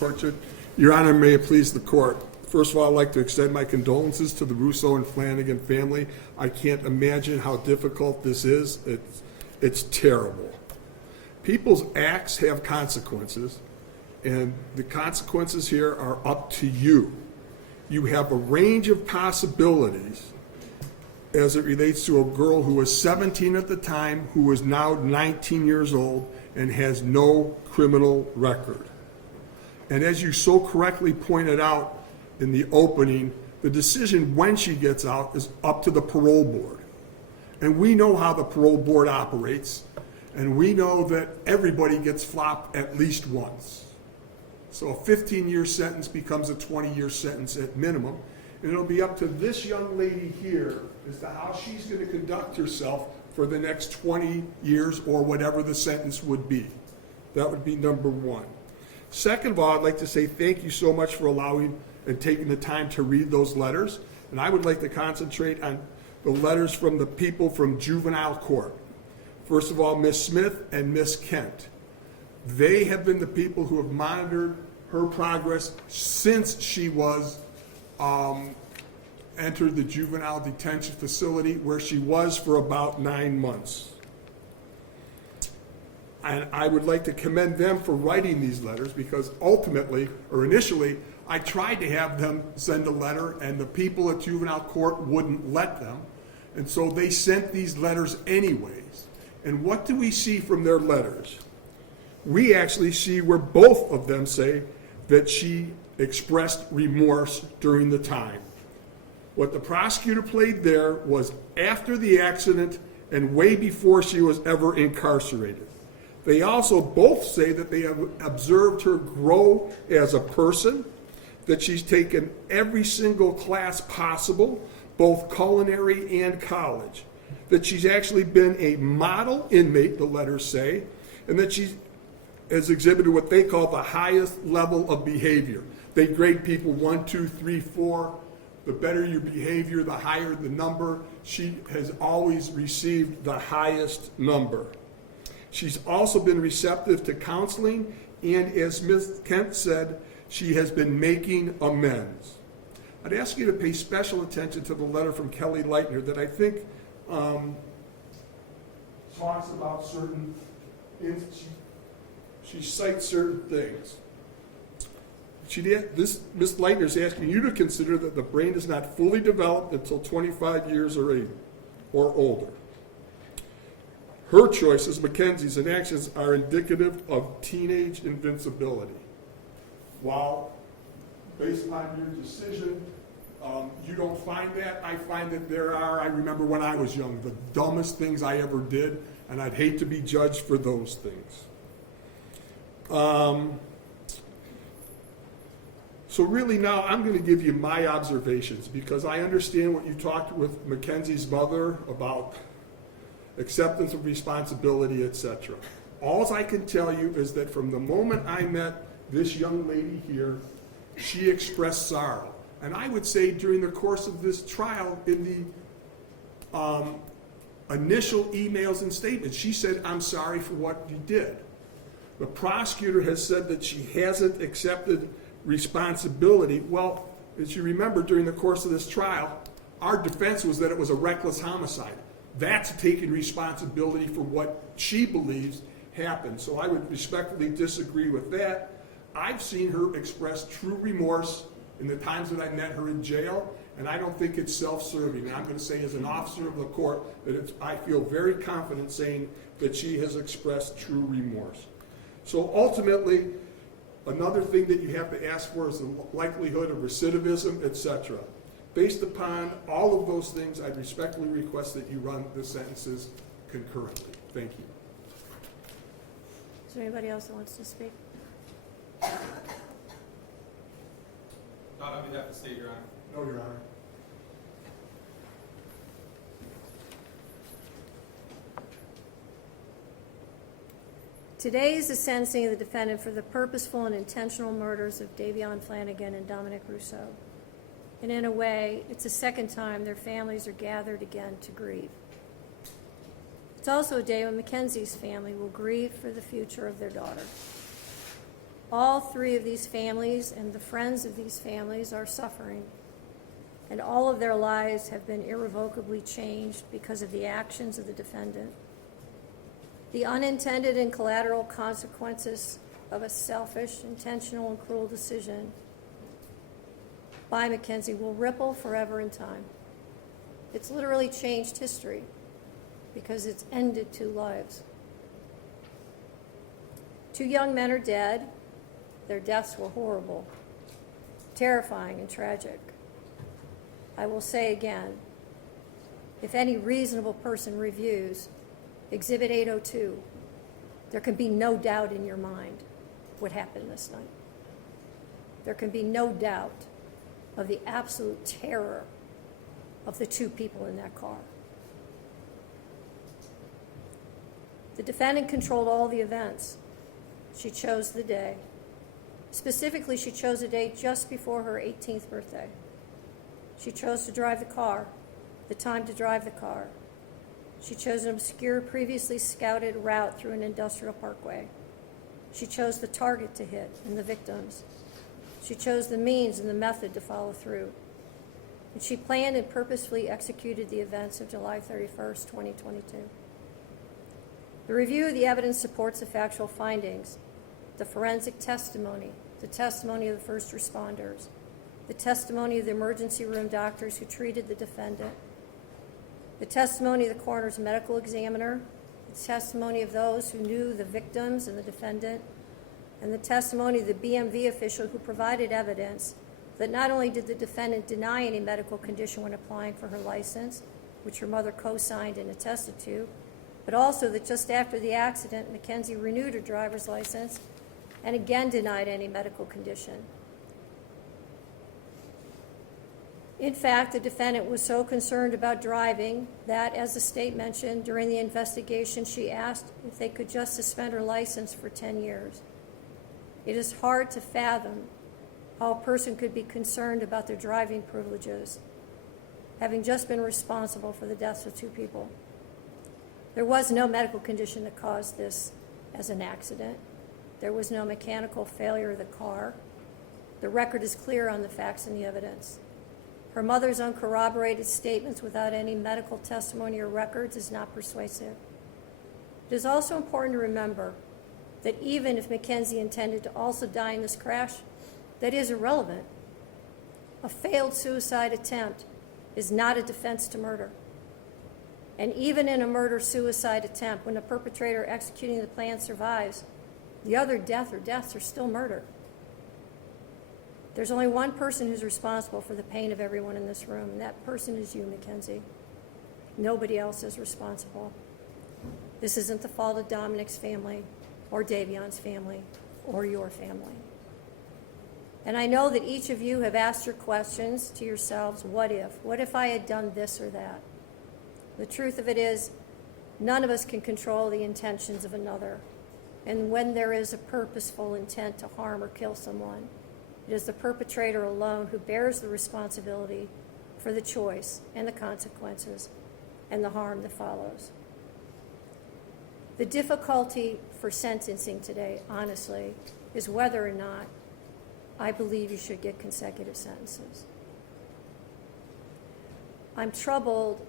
court, Your Honor, may it please the court. First of all, I'd like to extend my condolences to the Russo and Flanagan family. I can't imagine how difficult this is. It's terrible. People's acts have consequences, and the consequences here are up to you. You have a range of possibilities as it relates to a girl who was 17 at the time, who is now 19 years old, and has no criminal record. And as you so correctly pointed out in the opening, the decision when she gets out is up to the parole board. And we know how the parole board operates, and we know that everybody gets flopped at least once. So a 15-year sentence becomes a 20-year sentence at minimum, and it'll be up to this young lady here as to how she's going to conduct herself for the next 20 years or whatever the sentence would be. That would be number one. Second of all, I'd like to say thank you so much for allowing and taking the time to read those letters. And I would like to concentrate on the letters from the people from Juvenile Court. First of all, Ms. Smith and Ms. Kent. They have been the people who have monitored her progress since she was entered the juvenile detention facility, where she was for about 9 months. And I would like to commend them for writing these letters, because ultimately, or initially, I tried to have them send a letter, and the people at juvenile court wouldn't let them. And so they sent these letters anyways. And what do we see from their letters? We actually see where both of them say that she expressed remorse during the time. What the prosecutor played there was after the accident and way before she was ever incarcerated. They also both say that they have observed her grow as a person, that she's taken every single class possible, both culinary and college, that she's actually been a model inmate, the letters say, and that she has exhibited what they call the highest level of behavior. They grade people 1, 2, 3, 4. The better your behavior, the higher the number. She has always received the highest number. She's also been receptive to counseling, and as Ms. Kent said, she has been making amends. I'd ask you to pay special attention to the letter from Kelly Leitner that I think talks about certain, she cites certain things. Ms. Leitner is asking you to consider that the brain is not fully developed until 25 years or older. Her choices, Mackenzie's, and actions are indicative of teenage invincibility. While, based on your decision, you don't find that, I find that there are. I remember when I was young, the dumbest things I ever did, and I'd hate to be judged for those things. So really now I'm going to give you my observations, because I understand what you talked with Mackenzie's mother about acceptance of responsibility, etc. All I can tell you is that from the moment I met this young lady here, she expressed sorrow. And I would say during the course of this trial, in the initial emails and statements, she said, "I'm sorry for what you did." The prosecutor has said that she hasn't accepted responsibility. Well, as you remember, during the course of this trial, our defense was that it was a reckless homicide. That's taking responsibility for what she believes happened. So I would respectfully disagree with that. I've seen her express true remorse in the times that I met her in jail, and I don't think it's self-serving. And I'm going to say, as an officer of the court, that I feel very confident saying that she has expressed true remorse. So ultimately, another thing that you have to ask for is the likelihood of recidivism, etc. Based upon all of those things, I respectfully request that you run the sentences concurrently. Thank you. Is there anybody else that wants to speak? Not on behalf of the state, Your Honor. No, Your Honor. Today is the sentencing of the defendant for the purposeful and intentional murders of Davion Flanagan and Dominic Rousseau. And in a way, it's the second time their families are gathered again to grieve. It's also a day when Mackenzie's family will grieve for the future of their daughter. All three of these families and the friends of these families are suffering, and all of their lives have been irrevocably changed because of the actions of the defendant. The unintended and collateral consequences of a selfish, intentional, and cruel decision by Mackenzie will ripple forever in time. It's literally changed history because it's ended 2 lives. 2 young men are dead. Their deaths were horrible, terrifying, and tragic. I will say again, if any reasonable person reviews Exhibit 802, there can be no doubt in your mind what happened this night. There can be no doubt of the absolute terror of the 2 people in that car. The defendant controlled all the events. She chose the day. Specifically, she chose a day just before her 18th birthday. She chose to drive the car, the time to drive the car. She chose an obscure, previously scouted route through an industrial parkway. She chose the target to hit and the victims. She chose the means and the method to follow through. And she planned and purposefully executed the events of July 31st, 2022. The review of the evidence supports the factual findings, the forensic testimony, the testimony of the first responders, the testimony of the emergency room doctors who treated the defendant, the testimony of the coroner's medical examiner, the testimony of those who knew the victims and the defendant, and the testimony of the BMV official who provided evidence that not only did the defendant deny any medical condition when applying for her license, which her mother co-signed and attested to, but also that just after the accident, Mackenzie renewed her driver's license and again denied any medical condition. In fact, the defendant was so concerned about driving that, as the state mentioned, during the investigation, she asked if they could just suspend her license for 10 years. It is hard to fathom how a person could be concerned about their driving privileges, having just been responsible for the deaths of 2 people. There was no medical condition that caused this as an accident. There was no mechanical failure of the car. The record is clear on the facts and the evidence. Her mother's uncorroborated statements without any medical testimony or records is not persuasive. It is also important to remember that even if Mackenzie intended to also die in this crash, that is irrelevant. A failed suicide attempt is not a defense to murder. And even in a murder-suicide attempt, when the perpetrator executing the plan survives, the other death or deaths are still murder. There's only one person who's responsible for the pain of everyone in this room, and that person is you, Mackenzie. Nobody else is responsible. This isn't the fault of Dominic's family, or Davion's family, or your family. And I know that each of you have asked your questions to yourselves, what if? What if I had done this or that? The truth of it is, none of us can control the intentions of another. And when there is a purposeful intent to harm or kill someone, it is the perpetrator alone who bears the responsibility for the choice and the consequences and the harm that follows. The difficulty for sentencing today, honestly, is whether or not I believe you should get consecutive sentences. I'm troubled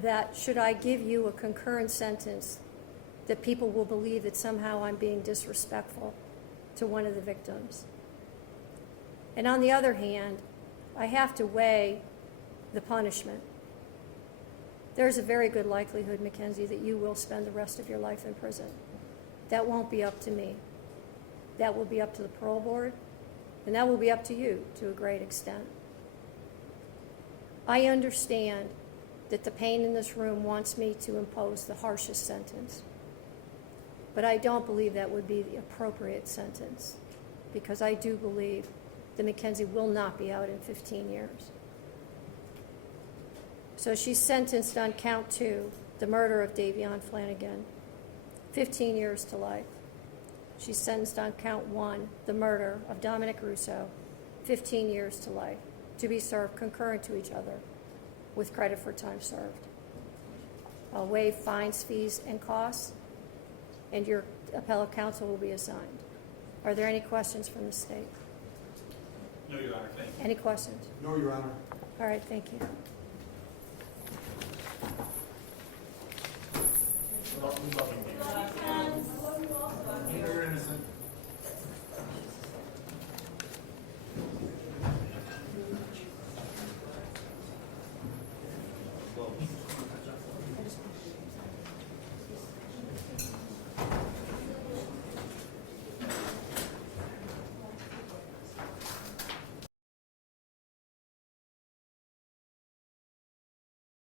that should I give you a concurrent sentence, that people will believe that somehow I'm being disrespectful to one of the victims. And on the other hand, I have to weigh the punishment. There's a very good likelihood, Mackenzie, that you will spend the rest of your life in prison. That won't be up to me. That will be up to the parole board, and that will be up to you to a great extent. I understand that the pain in this room wants me to impose the harshest sentence, but I don't believe that would be the appropriate sentence, because I do believe that Mackenzie will not be out in 15 years. So she's sentenced on count 2, the murder of Davion Flanagan, 15 years to life. She's sentenced on count 1, the murder of Dominic Russo, 15 years to life, to be served concurrent to each other with credit for time served. I'll waive fines, fees, and costs, and your appellate counsel will be assigned. Are there any questions from the state? No, Your Honor, thank you. Any questions? No, Your Honor. All right, thank you. You're innocent.